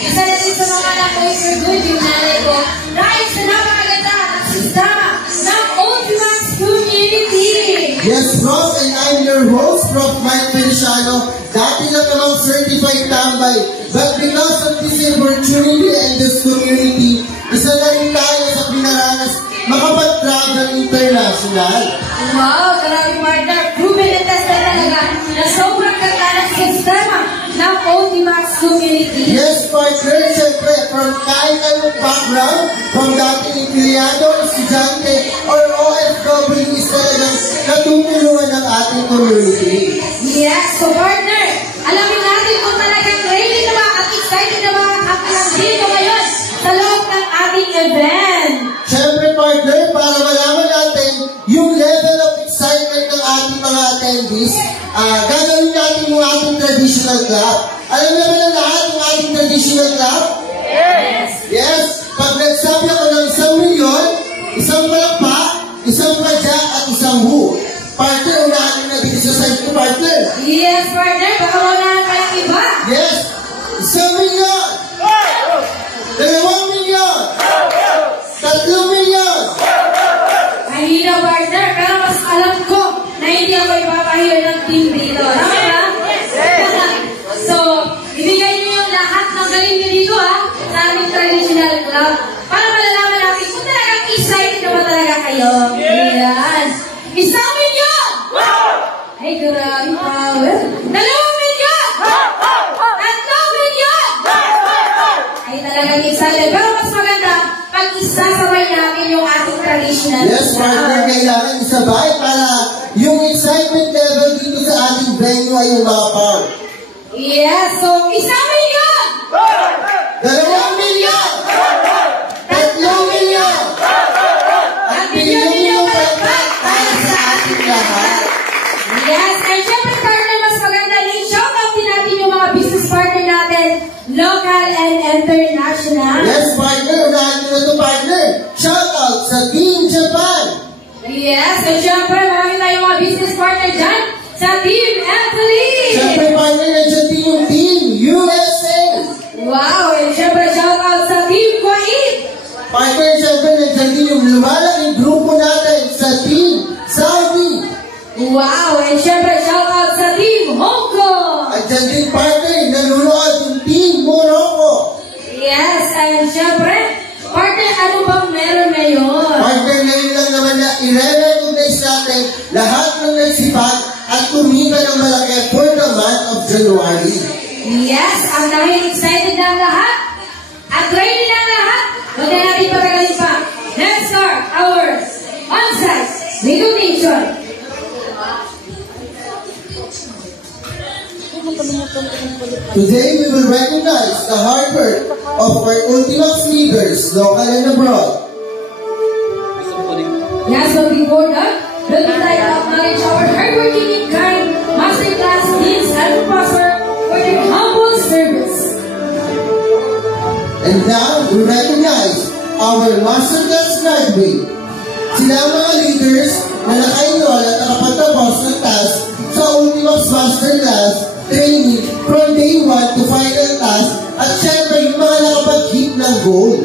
Isa na din sa mga nakoy for good yung nanay ko. Dahil sa napakaganda at sistema ng Ultimax Community. Yes, Prof, and I'm your host, Prof. Mike Feliciano. Dati lang namang certified tambay. But because of this opportunity and this community, isa na rin tayo sa pinaranas makapag-travel international. Wow, grabe partner. Proven and tested talaga na sobrang ganda ng sistema ng Ultimax Community. Yes, partner, siyempre, from kahit anong background, from dating empleyado, estudyante, or OFW, is talagang natutulungan ng ating community. Yes, so partner, alamin natin kung talagang ready na ba at excited na ba ang dito ngayon sa loob ng ating event. Siyempre, partner, para malaman natin yung level of excitement ng ating mga attendees, gagawin natin yung ating traditional clap. Alam naman na lahat yung ating traditional clap? Yes! Yes! Pag nagsabi ako ng 1,000,000, isang palakpak, isang padya, at isang hu. Partner, unahan na dito sa side ko, partner. Yes, partner, baka unahan pa ng iba. Yes! 1,000,000! 2,000,000! 3,000,000! Mahina, partner, pero mas alam ko na hindi ako ipapahilo ng team dito. Tama ba? So, ibigay niyo yung lahat ng galing niyo dito sa aming traditional club para malalaman natin kung talagang excited na ba talaga kayo. Ayan. 1,000,000! Ay, grabe power. 2,000,000! 3,000,000! Ay, talagang excited. Pero mas maganda pag isasabay natin yung ating traditional. Yes, partner, kailangan isabay para yung excitement level dito sa ating venue ay umapaw. Yes, so 1,000,000! 2,000,000! 3,000,000! At milyon-milyong palpak para sa ating lahat. Yes, and syempre partner, mas maganda i-shoutout din natin yung mga business partner natin, local and international. Yes, partner, unahan nyo na ito, partner. Shout out sa Team Japan. Yes, and syempre marami tayong mga business partner dyan sa Team Italy. Siyempre, partner, nandiyan din yung Team USA. Wow, and syempre shoutout sa Team Kuwait. Partner, siyempre, nandiyan din yung lumalaking grupo natin sa Team Saudi. Wow, and syempre shoutout sa Team Hong Kong. At dyan din, partner, nanunood yung Team Morocco. Yes, and syempre, partner, ano bang meron ngayon? Partner, ngayon lang naman na i-recognize natin lahat ng nagsipag at kumita ng malaki for the month of January. Yes, ang dahil excited na ang lahat at ready na ang lahat. Huwag na natin patagalin pa. Let's start our on-site recognition. Today, we will recognize the hard work of our Ultimax leaders, local and abroad. Yes, but before that, let me like to acknowledge our hardworking and kind masterclass teams and professor for their humble service. And now, we recognize our masterclass graduate. Sila ang mga leaders na naka-enroll at nakapagtapos ng task sa Ultimax Masterclass training from day 1 to final task at syempre yung mga nakapag-hit ng goal.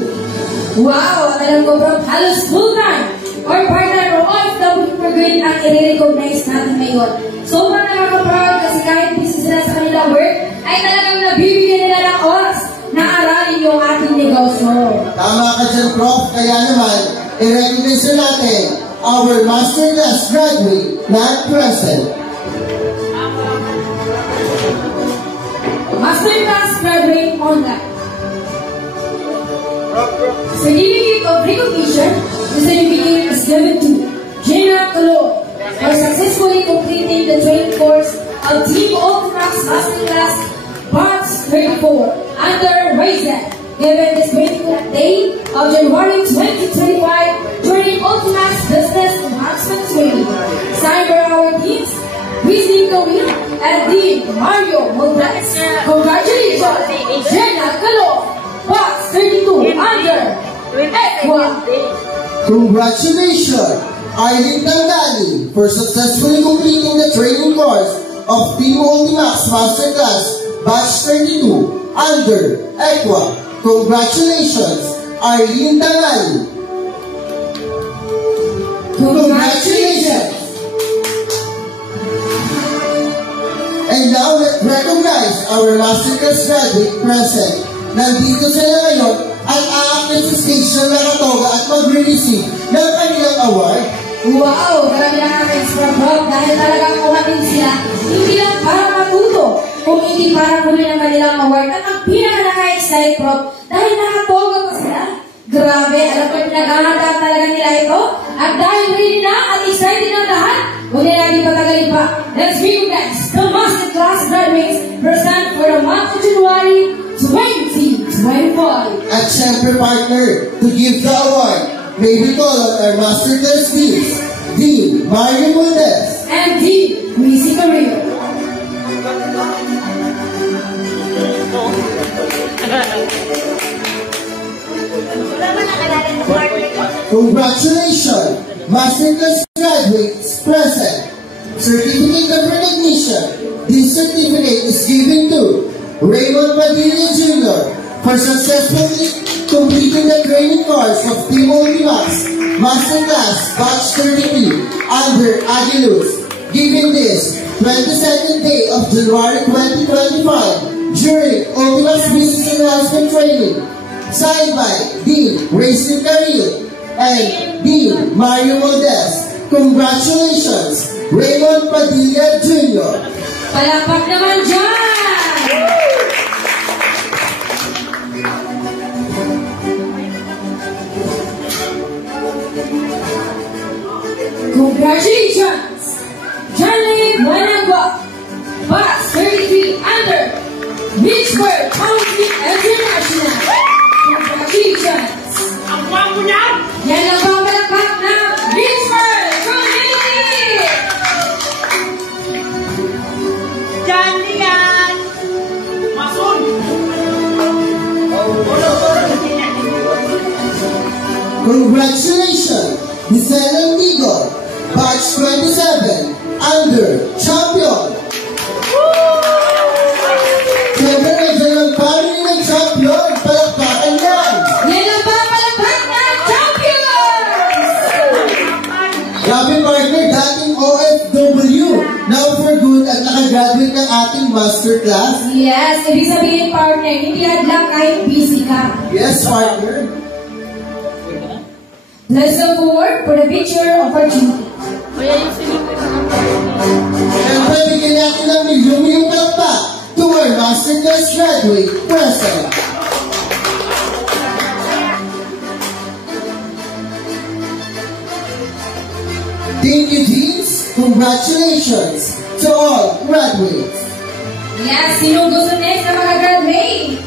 Wow, at alam ko bro, halos full-time or partner o OFW for good ang i-recognize natin ngayon. Sobrang nakaka-proud kasi kahit busy sila sa kanilang work, ay talagang nabibigyan nila ng oras na aralin yung ating negosyo. Tama ka dyan, Prof. Kaya naman, i-recognize natin our masterclass graduate not present. Masterclass graduate online. Certificate of recognition, the certificate is given to Gina Calo for successfully completing the training course of Team Ultimax Masterclass Parts 34 under RAISEN, given this 24th day of January 2025 during Ultimax Business Enhancement Training. Signed by our teams, Wesley Towil and Dean Mario Montez. Congratulations, Gina Calo, Parts 32 under F1. Congratulations, Arlene Tangani, for successfully completing the training course of Team Ultimax Masterclass Batch 32 under Equa. Congratulations, Arlene Dangal. Congratulations! And now let's recognize our Masterclass graduate present. Nandito sila ngayon at aakit sa stage ng Lakatoga at magre-receive ng kanilang award. Wow! Grabe na ang extra prof dahil talagang umating sila hindi lang para matuto, kung hindi para kunin ang kanilang award. At ang pinaka-excite prof dahil nakatoga pa sila. Grabe, alam ko pinag-ahanda talaga nila ito. At dahil ready na at excited ang lahat, huwag na natin patagalin pa. Let's recognize the Masterclass graduates present for the month of January 2025. At syempre partner, to give the award, may we call on our Masterclass Deans, Dean Mario Mundez and Dean Luisi Carrillo. Congratulations, Masterclass graduates present. Certificate of recognition. This certificate is given to Raymond Padilla Jr. for successfully completing the training course of Team Ultimax Masterclass Batch 33 under Aguiluz, given this 22nd day of January 2025 during Ultimax Business Enhancement Training. Signed by Dean Racing Carrillo and Dean Mario Mundez. Congratulations, Raymond Padilla Jr. Palakpak naman dyan! Congratulations, Johnny Managua, Bus 33 under Richburg County International. Congratulations! Ang wango niyan! Yan ang pamalakpak ng Richburg Community! Diyan yan! Masun! Congratulations, Giselle Antigo, Batch 27 under Champion. Siyempre nandiyan ang family ng Champion, palakpakan yan! Yan ang pamalakpak ng Champions! Grabe partner, dating OFW, now for good at nakagraduate ng ating masterclass. Yes, ibig sabihin partner, hindi lang kahit busy ka. Yes, partner. Let's go forward for the picture opportunity. Siyempre, bigyan natin ng milyong palakpak to our masterclass graduate present. Thank you, Deans. Congratulations to all graduates. Yan, sino gusto next na mag-graduate?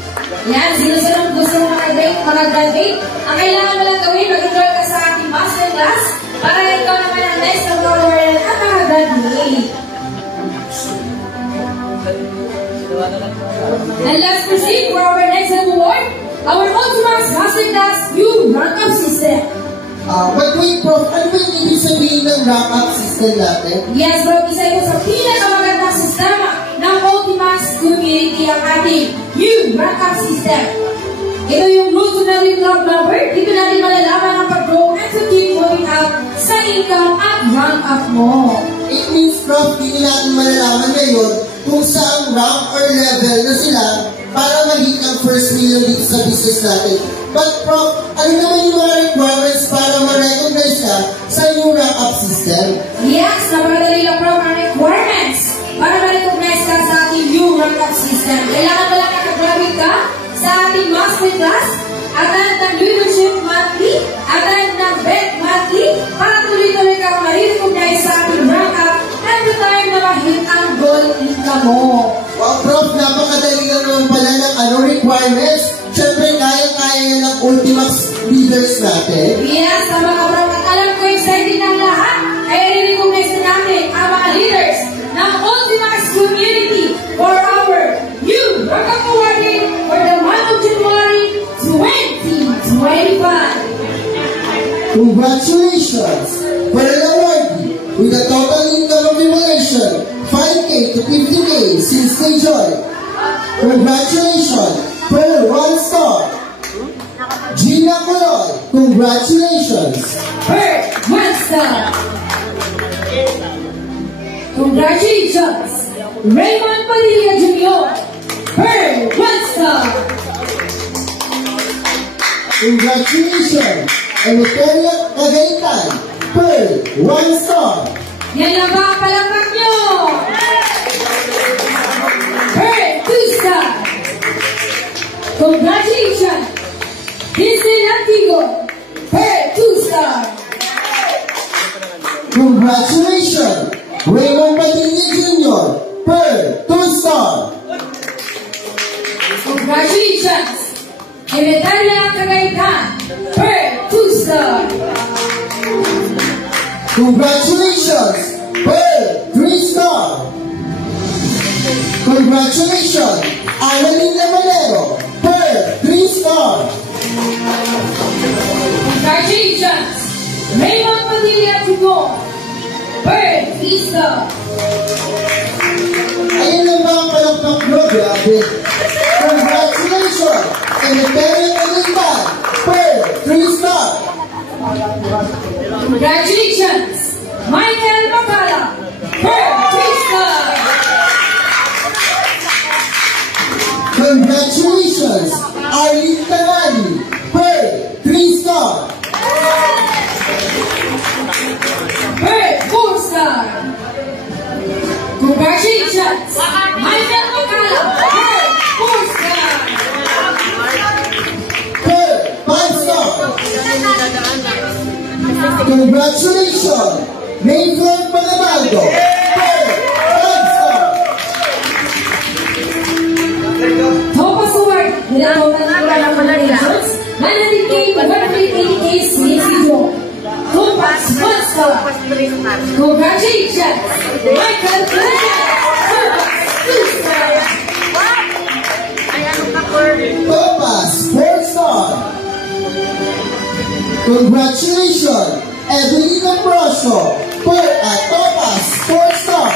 Yan, sino gusto mag-graduate? Ang kailangan mo lang gawin, mag-enroll ka sa ating masterclass para ikaw naman ang next na mag-award at mag-graduate. And let's proceed for our next award, our Ultimax Masterclass New Rank-Up System. Wait, Prof, ano ba yung ibig sabihin ng rank-up system natin? Yes, bro, isa ito sa pinakamagandang sistema ng Ultimax Community ang ating new rank-up system. Ito yung root to the club number. Dito natin malalaman ang pag-grow and to keep moving up sa income at rank-up mo. It means, Prof, hindi natin malalaman ngayon kung saan rank or level na sila para maging ang first million dito sa business natin. But, Prof, ano naman yung mga requirements para ma-recognize ka sa new rank-up system? Yes, napakadali lang, bro, ang requirements para ma-recognize ka sa ating new rank-up system. Kailangan mo lang nakagraduate ka sa ating masterclass, attend ng leadership monthly, attend ng BEC monthly, para tuloy-tuloy ka ma-recognize sa ating rank-up every time na ma-hit ang goal income mo. Wow, Prof, napakadali lang naman pala ng requirements. Siyempre, kaya-kaya yan ng Ultimax leaders natin. Yes, sa mga bro, at alam ko excited ng lahat, ay i-recognize na natin ang mga leaders ng Ultimax Community for our new rank-up awarding for the month of January 2025. Congratulations! For an awardee with a total income accumulation 5K to 50K since they joined Congratulations! Per 1 star. Gina Coloy, congratulations! Per 1 star. Congratulations, Raymond Padilla Jr. Per 1 star. Congratulations! Emeteria Cagaitan, per 1 star. Yan lang ba, palakpak nyo? Per 2 star. Congratulations, Vincent Antigo. Per 2 star. Congratulations! Raymond Padilla Jr. per 2 star. Congratulations, Emeteria Cagaitan. Per 2 star. Congratulations! Per 3 star. Congratulations! Annalyn Lamanero per 3 star. Congratulations, Raymond Padilla Jr. Per 3 star. Ayun lang ba ang palakpak mo? Grabe! Congratulations! Emeteria Cagaitan per 3 star. Congratulations, Michael Macala. Per 3 star. Congratulations! Arlene Tarani per 3 star. Per 4 star. Congratulations, Michael Macala. Per 4 star. Per 5 star. Congratulations! Mayflower Panamaldo per 5 star. Thomas Award, nilatawan ng nominations, 100K, 180K, Nancy Jo. Thomas, 1 star. Congratulations, Michael Clark. Thomas, 2 star. Thomas 4 star. Congratulations! Evelyn Ambrosio per Thomas 4 star.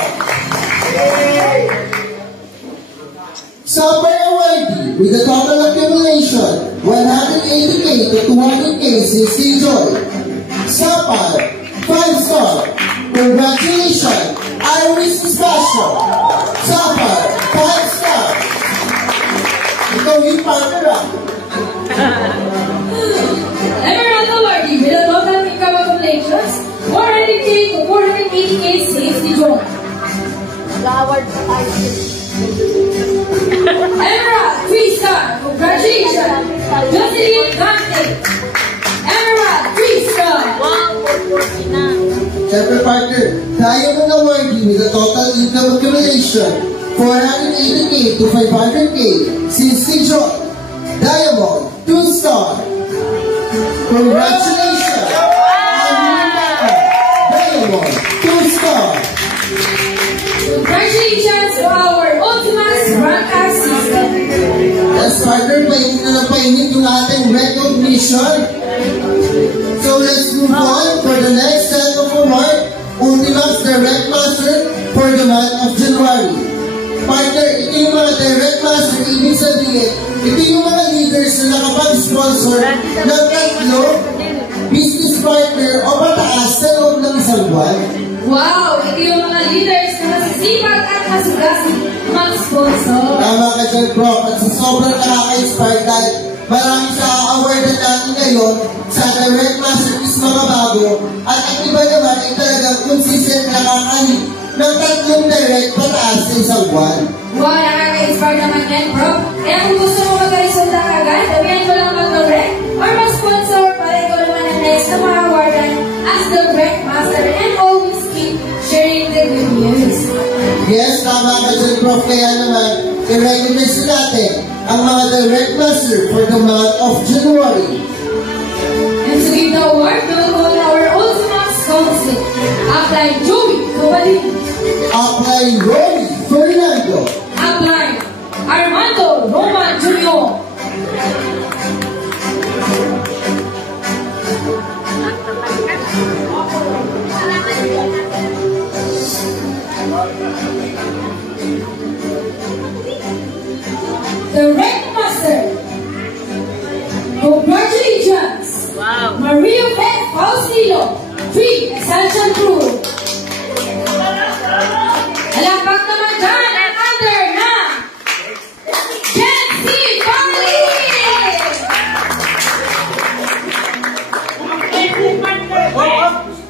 Summer awardee with a total accumulation 180K to 200K since Joy. Sapar 5 star. Congratulations! Iris Espacio. Sapar 5 star. Ikaw yung partner ah. Emerald Awardee with a total income accumulations, 400K to 480K, Nancy Jo. Emerald, 3 star. Congratulations, Jocelyn Dante. Emerald, 3 star. Siyempre partner, Diamond awardee with a total income accumulation 480K to 500K since Joy. Diamond 2 star. Congratulations! Diamond 2 star. Congratulations to our Ultimas broadcast system. Yes, partner, painit na ng painit yung ating recognition. So let's move on for the next set of award, Ultimas Direct Master for the month of January. Partner, ito yung mga Direct Master, ibig sabihin, ito yung mga leaders na nakapag-sponsor ng tatlo, business partner o mataas sa loob ng isang buwan. Wow! Ito yung mga leaders na masisipag at masugasin mag-sponsor. Tama ka dyan, bro. At sa sobrang nakaka-inspire dahil marami sa awardan natin ngayon sa Direct Masterpiece mga bago at ang iba naman ay talagang consistent nakakalit ng tatlong direct pataas sa isang buwan. Wow! Nakaka-inspire naman yan, bro. Kaya kung gusto mo magkaresulta agad, sabihan mo lang mag-direct or mag-sponsor para ikaw naman ang next na mga awardan as the Direct Master and always keep sharing the good news. Yes, tama ka dyan, Prof. Kaya naman, i-recognize natin ang mga Direct Master for the month of January. And to give the award, we will call our Ultimas Council. Apply Joey Cabalin. Apply Ronnie Fernando. Apply Armando Roman Jr.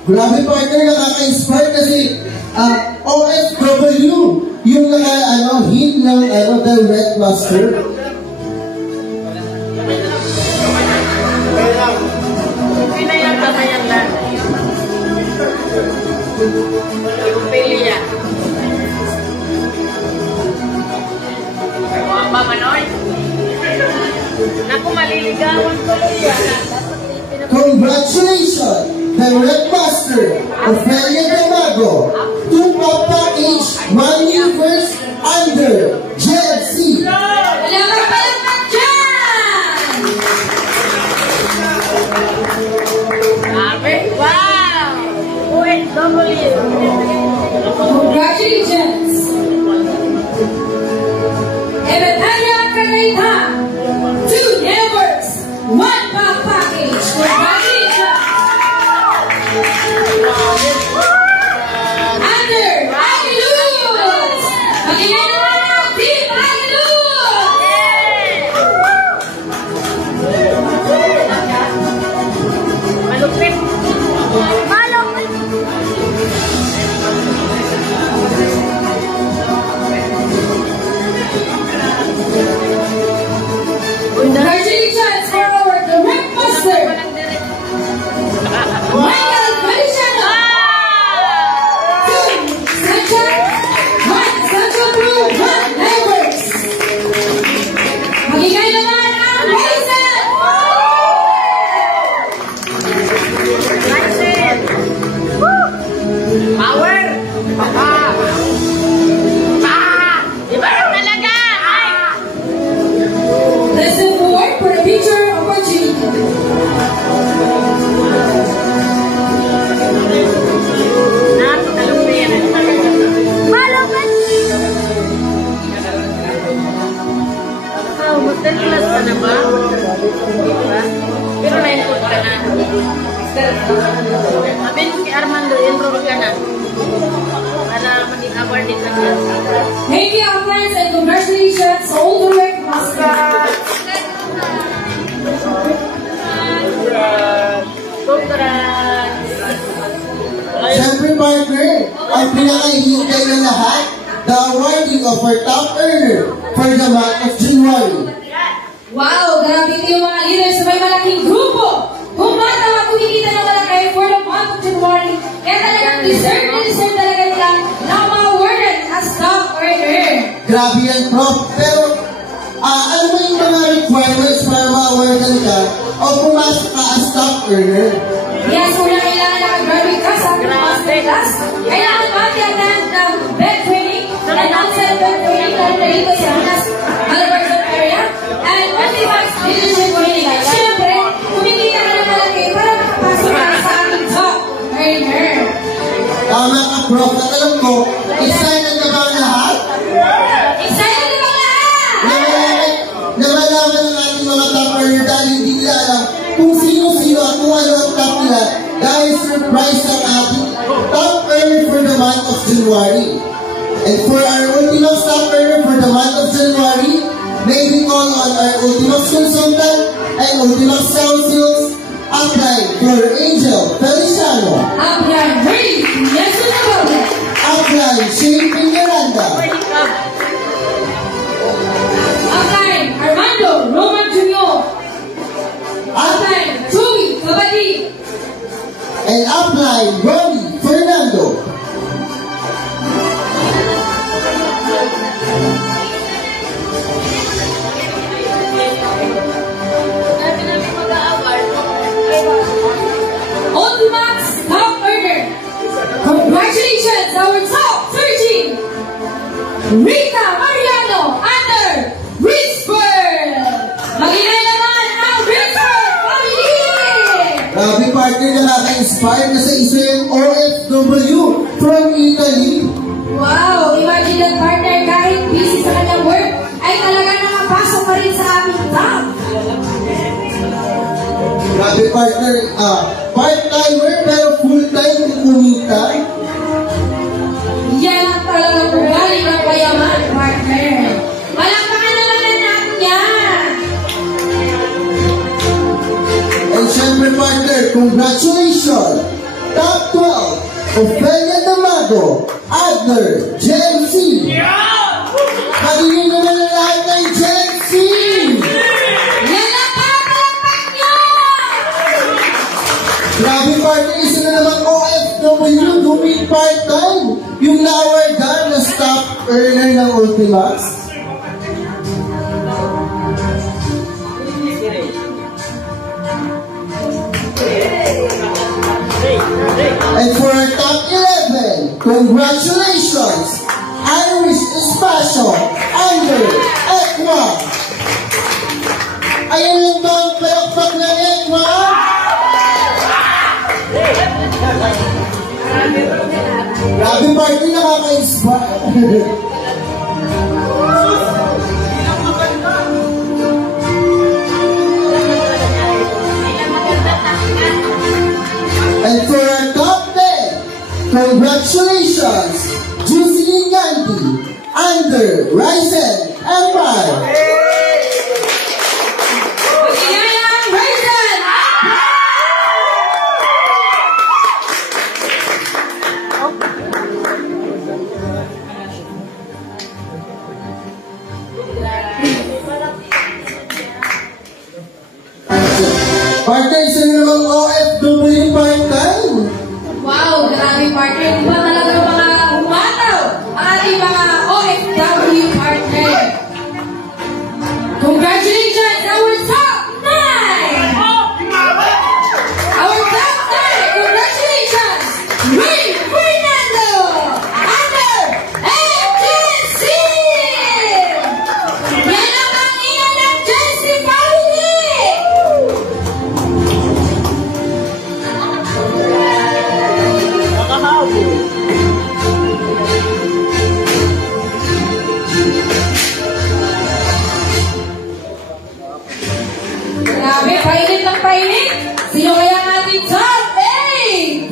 Grabe partner, nakaka-inspire kasi OFW, yung hit ng The Red Master. Pinayata na yan lang. Yung pili niya. Mga ba, Manoy? Naku, maliligawan tuloy yan. Congratulations, The Red Master, Ophelia Damago, 2 package, 1 universe under JFC. Palakpak dyan! Sabi, wow! OFW. Congratulations! Evetania Caneta, 2 universe, 1 package. Congratulations! Under Agiluz! Magiging naman ang Team Agiluz! Malupit. Malupit. Congratulations for our direct master, Michael Feliciano! 2 Sancho Blue, 1 Nevers! Magiging naman ang Mason! Tyson. Power. Iba yung talaga. Let's move forward for the picture opportunity. Talong na yan. Malupit. Magdalilas ka na ba? Diba? Pero na-input ka na. Sabi mo kay Armando, enroll ka na. Para maging awarded ka na. Thank you, our friends, and congratulations to all the direct master. Congrats! Siyempre partner, ang pinakahihintay ng lahat, the awarding of our top earner for the month of January. Wow, grabe ito yung mga leaders na may malaking grupo. Kumata at kumikita na malaki for the month of January. Kaya talagang deserve talaga nila na ma-awarded as top earner. Grabe yan, Prof. Pero, ano mo yung mga requirements para ma-awardan ka o pumasok ka as top earner? Yes, una kailangan naka-graduate ka sa ating master class. Kailangan ma-attend ng bed training and outside bed training na dito sa Anas, Alberton area. And multi-box leadership training. Siyempre, kumikita ka na malaki para makapasok ka sa ating top earner. Tama ka, Prof. At alam ko, excited na ba ang lahat? Excited na ba lahat? Na malaman ng ating mga top earner dahil hindi nila alam kung sino-sino at kung ano ang top nila dahil surprise ang ating top earner for the month of January. And for our Ultimax top earner for the month of January, may we call on our Ultimax consultant and Ultimax councils, Apply for Angel Feliciano, Apply Ray Yeso Navarro, Apply Shane Piñaranda, Apply Armando Roman Jr., Apply Joey Kabadi, and Apply Ronnie Fernando. Ultimax top earner. Congratulations, our top 13. Rita Mariano under Richburg. Magiging naman ang Richburg family. Grabe partner, nakaka-inspire na sa isa yung OFW from Italy. Wow, imagine that partner kahit busy sa kanyang work ay talaga nakapasok pa rin sa aming top. Grabe partner, part-timer pero full-time kung kumita. Yan ang talagang ugali ng kayaman, partner. Palakpakan naman na natin yan. And syempre partner, congratulations! Top Ophelia Damago, Adler, Gen Z. Pagiging naman ang lahat ng Gen Z. Grabe partner, isa na namang OFW, doing part-time. Yung na-awardan na staff earner ng Ultimax. And for our top 11, congratulations, Irish Espacio, Under Ekwa. Ayan lang ba ang palakpak ng Ekwa? Grabe party, nakaka-inspire. And for our top 10, congratulations, Juicy Gandhi, Under Ryzen Empire. Partner, isa na namang OFW part-time. Wow, grabe partner. Di ba talaga mga humataw ang ating mga OFW partner? Congratulations, our top 9! Our top 9, congratulations! Ray Fernando! Under FGC! Yan ang ang ina ng Jesse Pauli! Grabe, painit ng painit. Sino kaya ang ating top 8?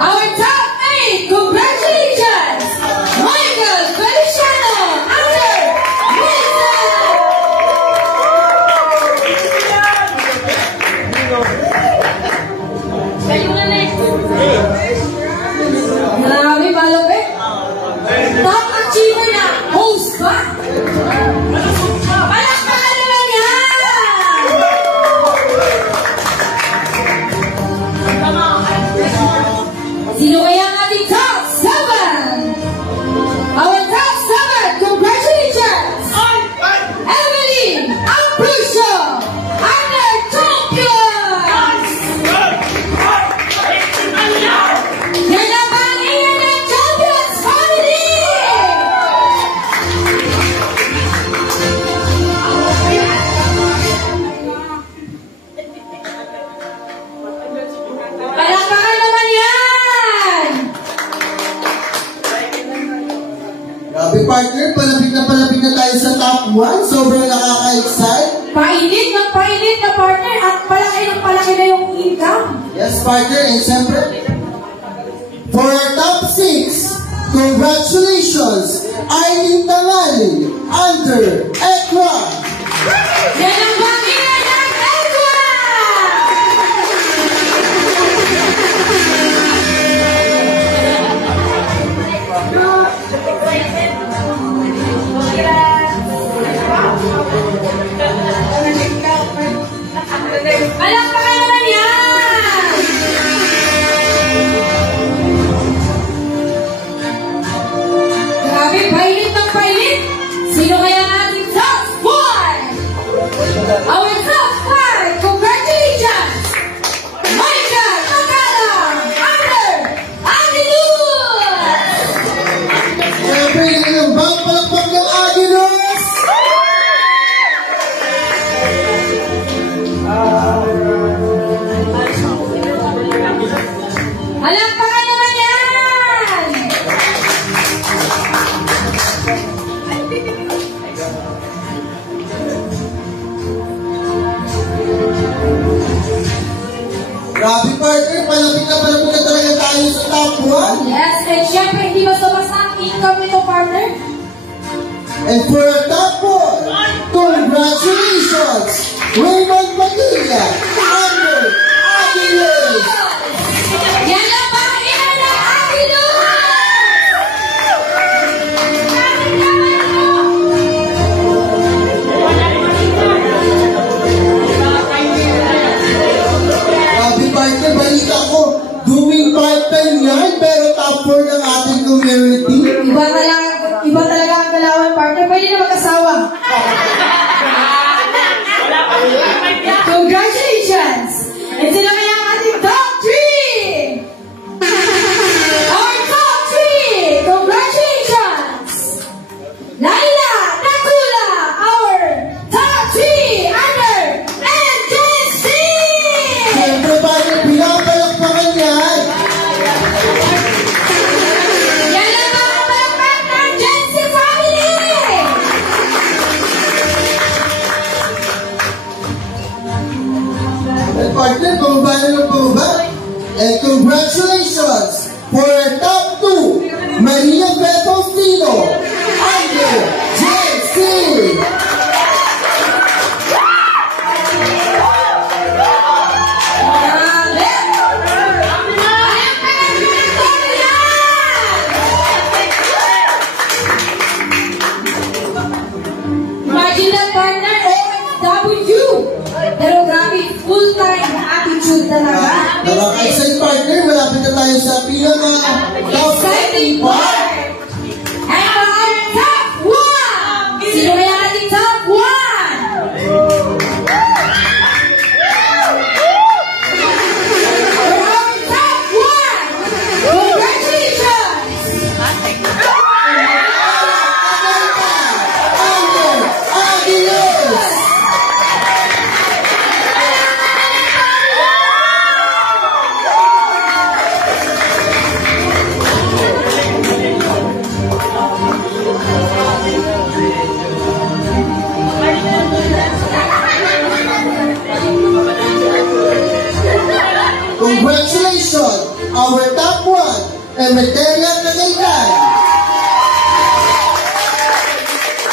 Our top 8, congratulations! Michael Feliciano, Under Wilson! Grabe, malupit. Top achiever na host ba? Palakpakan naman yan! Sino kaya ang ating top 7? Our top 7, congratulations! Evelyn Ambrosio, Under Champions! Yan ang pangingin ng Champions Family! Palakpakan naman yan! Grabe partner, palapit na tayo sa top 1. Sobrang nakaka-excite. Painit na partner at palaki na yung income. Yes partner, and siyempre, for our top 6, congratulations, Aileen Tangali, Under Ekwa. Yan ang pangingin ng Ekwa! Palakpakan naman yan! Grabe, painit ng painit! Sino kaya ang ating top 4? Our top 5, congratulations! Michael Tagalang, Under Aguiluz! Siyempre, yun ang bang palakpak ng Aguilas. Palakpakan naman yan! Grabe partner, palapit na talaga tayo sa top 1. Yes, and syempre hindi basta-basta ang income nito, partner. And for our top 4, congratulations, Raymond Padilla, Under Aguilas. Yan ang pangingin ng Congratulations! And sila kaya ang ating top 3! Our top 3! Congratulations! Laila Nakula, our top 3 under NJC! Siyempre ba yung pinapalakpakan yan? Yan lang mga palakpak ng NJC family! And partner, pababa na ng pababa. And congratulations for our top 2, Maria Betofino, under JC! Imagine that partner, OFW! Pero grabe, full-time attitude talaga. Nakaka-excite partner, malapit na tayo sa pinaka-top Exciting part! And for our top 1! Sino kaya ating top 1? For our top 1! Congratulations! under Aguilos! Congratulations, our top 1, Emeteria Cagaytan.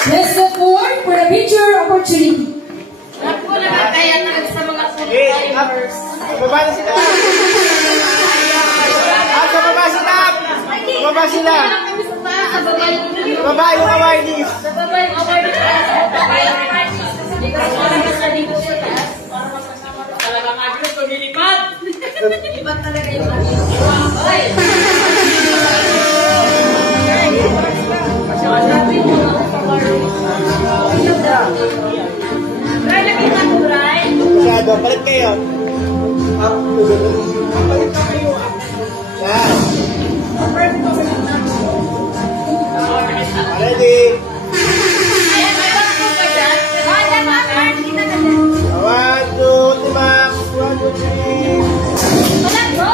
Let's look forward for a picture opportunity. Ako nakakaya na sa mga food-timers. Baba na sila! Baba sila! Baba sila! Baba yung awardees! Sa baba yung awardees. Hindi ka rin sa dito sa taas. Para makasama ka. Talagang agad ko nilipad. Lipat talaga yung awardees. Ay! Bray, nakita ko, Bray. Masyado, palit kayo. Palit na kayo. Yan. Ready? Ayan, may bago ka dyan. Ah, dyan, Mark. Kita ka dyan. 1, 2, 3, Max. 1, 2, 3. Wala, go!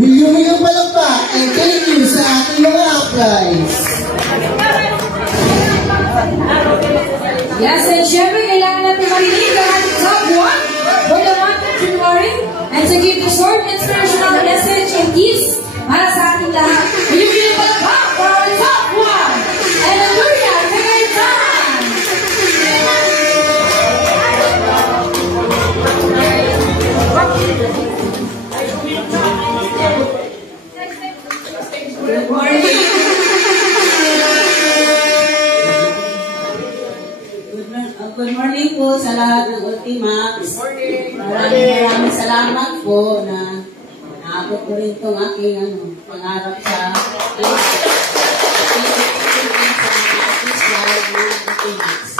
Milyong palakpak and thank you sa ating mga uplines. Yes, and syempre, kailangan natin marinig ang ating top 1 for the month of January and to give the short inspirational message and gifts para sa ating lahat. Will you give a clap for our top 1? And Maria Cagaytan! Good morning. Good morning po sa lahat ng Ultimax. Maraming salamat po na naabot ko rin itong aking pangarap sa Ultimax.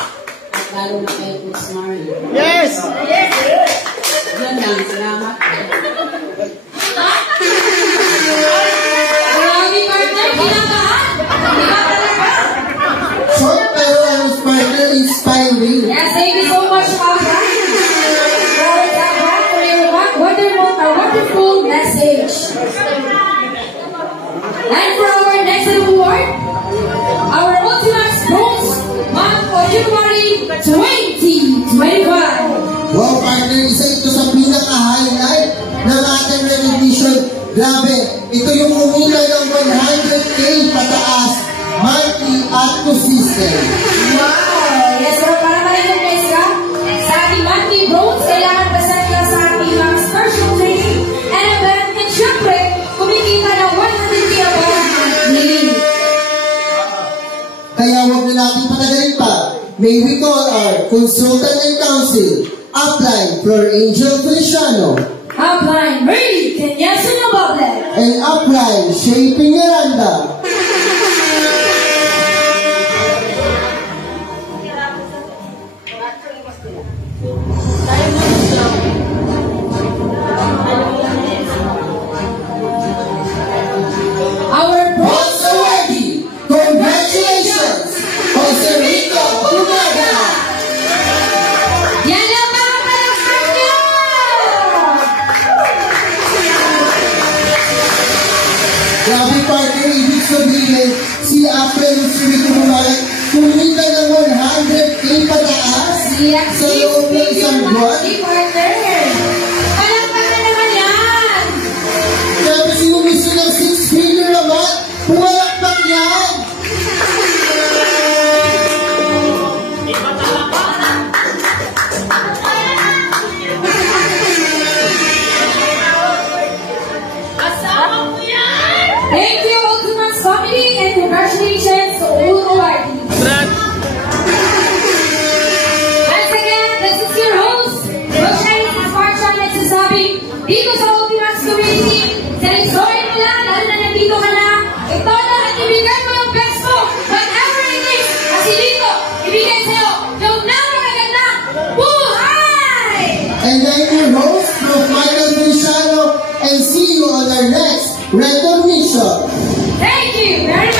At lalo na kay Coach Marlon. Yes! Yun lang, salamat po. Grabe, partner, kinakahan! Short pero inspiring. Yes, thank you so much, Papa. For your wonderful message. And for our next award, our Ultimax Bronze month of January 2025. Wow, partner, isa ito sa pinaka-highlight ng ating recognition. Grabe, ito yung umila ng 100K pataas monthly at consistent. Wow! Yes, sir, para ma-recognize ka sa ating monthly bronze, kailangan present ka sa ating mga special training and event. And syempre, kumikita ng 100K above monthly. Kaya huwag na natin patagalin pa. May we call our consultant and counsel, upline Flor Angel Feliciano. Upline, Merly Kenyasu Noble. And upline, Shaping Miranda. Our Bronze awardee, congratulations, Jose Rico Umaga. yan lang mga palakpak nyo! Grabe partner, ibig sabihin, si Apple si Rico Umaga kumita ng 100K pataas sa loob ng isang buwan. Partner! Palakpak na naman yan! Grabe si gusto ng 6-figure naman, pumalakpak yan! Kasama mo yan! Thank you, Ultimax family, and congratulations to all awardees. Once again, this is your host, Roshine Sparchan nagsasabi, dito sa Ultimax community, sa story mo lang, lalo na nandito ka na, ito na at ibigay mo ng best mo, whatever it is, kasi dito, ibigay sa'yo yung napakagandang buhay! And I'm your host, Prof. Michael Feliciano, and see you on our next recognition. Thank you very much!